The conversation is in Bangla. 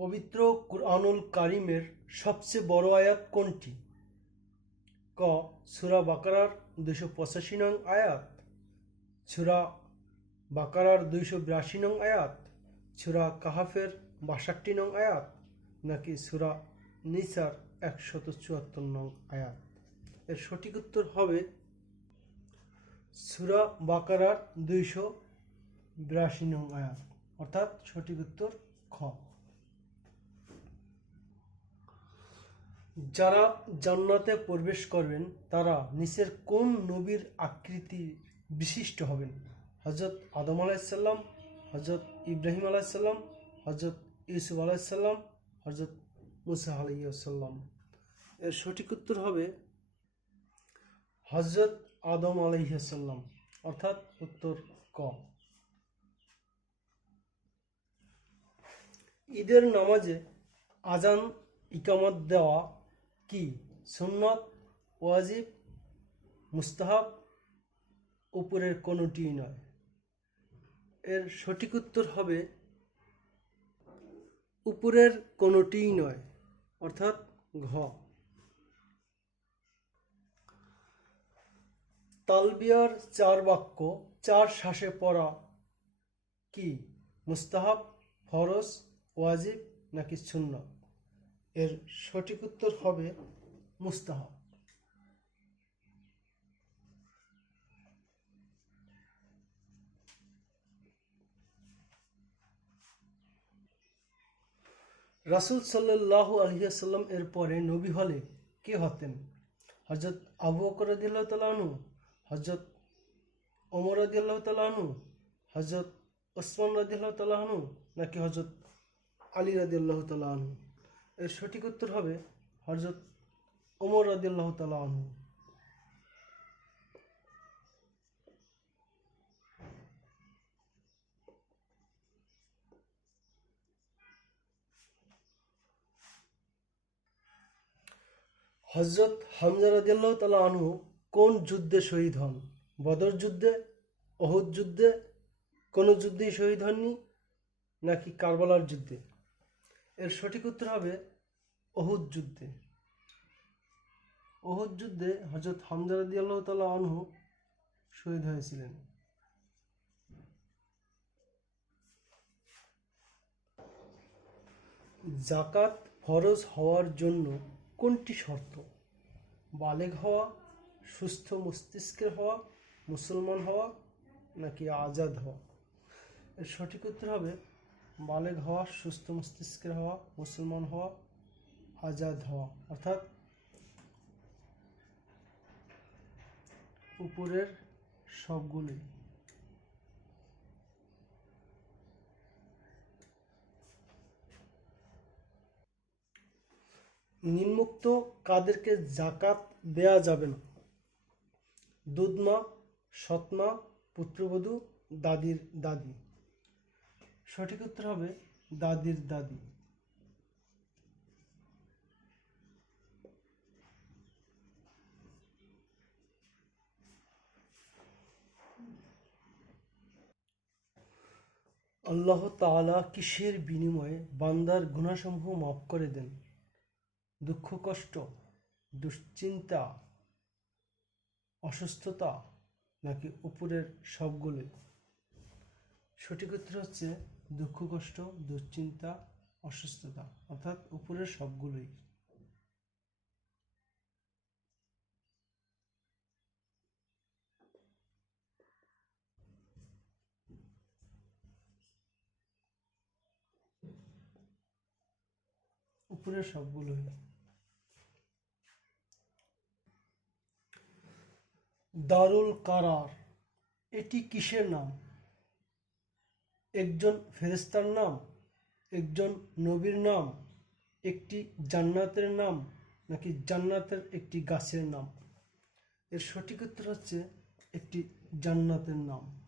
পবিত্র কুরআনুল কারিমের সবচেয়ে বড় আয়াত কোনটি? ক, সুরা বাকারার দুশো পঁচাশি নং আয়াত, সুরা বাকারার দুইশো বিরাশি নং আয়াত, সুরা কাহাফের বাষট্টি নং আয়াত, নাকি সুরা নিসার একশত চুয়াত্তর নং আয়াত? এর সঠিক উত্তর হবে সুরা বাকারার দুইশো বিরাশি নং আয়াত। অর্থাৎ সঠিক উত্তর খ। যারা জান্নাতে প্রবেশ করবেন, তারা নিচের কোন নবীর আকৃতি বিশিষ্ট হবেন? হজরত আদম আলাইসাল্লাম হজরত ইব্রাহিম আলাইসাল্লাম হজরত ইউসুফ আলাইসাল্লাম হজরত মুসা আলাইসাল্লাম এর সঠিক উত্তর হবে হজরত আদম আলাইসাল্লাম অর্থাৎ উত্তর ক। ঈদের নামাজে আজান ইকামত দেওয়া কি? সুন্নত, ওয়াজিব, মুস্তাহাব উপরের কোনোটি নয়। এর সঠিক উত্তর হবে উপরের কোনোটিই নয়, অর্থাৎ ঘ। তালবিয়ার চার বাক্য, চার শ্বাসে পড়া কি? মুস্তাহাব, ফরজ, ওয়াজিব নাকি সুন্নত? এর সঠিক উত্তর হবে মুস্তাহাব। রাসুল সাল্লাহ আলহিয়াসাল্লাম এর পরে নবী হলে কে হতেন? হজরত আবু বকর রদিল্লাহ তালাহনু হজরত ওমর রদিল্লাহ তালাহনু হজরত ওসমান রদিল্লাহ তালাহনু নাকি হজরত আলী রদিল্লাহ তালাহনু এর সঠিক উত্তর হবে হজরত ওমর রদিল্লাহ তালাহনু হজরত হামজা রাদিয়াল্লাহু তাআলা আনহু কোন যুদ্ধে শহীদ হন? বদর যুদ্ধে অহুদ যুদ্ধে, কোনো যুদ্ধেই শহীদ হননি নাকি কারবালার যুদ্ধে? এর সঠিক উত্তর হবে অহুদ যুদ্ধে। অহুদ যুদ্ধে হজরত হামজা আল্লাহ তালা আনহু শহীদ হয়েছিলেন। জাকাত ফরজ হওয়ার জন্য কোনটি শর্ত? বালেগ হওয়া, সুস্থ মস্তিষ্কের হওয়া, মুসলমান হওয়া নাকি আজাদ হওয়া? এর সঠিক উত্তর হবে বালেগ হওয়া, সুস্থ মস্তিষ্কের হওয়া, মুসলমান হওয়া আজাদ হওয়া, অর্থাৎ উপরের সবগুলি। নিম্মুক্ত কাদেরকে জাকাত দেয়া যাবে না। দুধমা, সৎমা, পুত্রবধূ, দাদির দাদি। সঠিক উত্তর হবে দাদির দাদি। আল্লাহ তাআলা কিসের বিনিময়ে বান্দার গুণাসমূহ মাফ করে দেন? দুঃখ, কষ্ট, দুশ্চিন্তা, অসুস্থতা নাকি উপরের সবগুলোই? সঠিক উত্তর হচ্ছে দুঃখ, কষ্ট, দুশ্চিন্তা, অসুস্থতা। অর্থাৎ উপরের সবগুলোই। উপরের সবগুলোই। দারুল কারার, এটি কিসের নাম? একজন ফেরেস্তার নাম? একজন নবীর নাম? একটি জান্নাতের নাম? নাকি জান্নাতের একটি গাছের নাম? এর সঠিক উত্তর হচ্ছে একটি জান্নাতের নাম।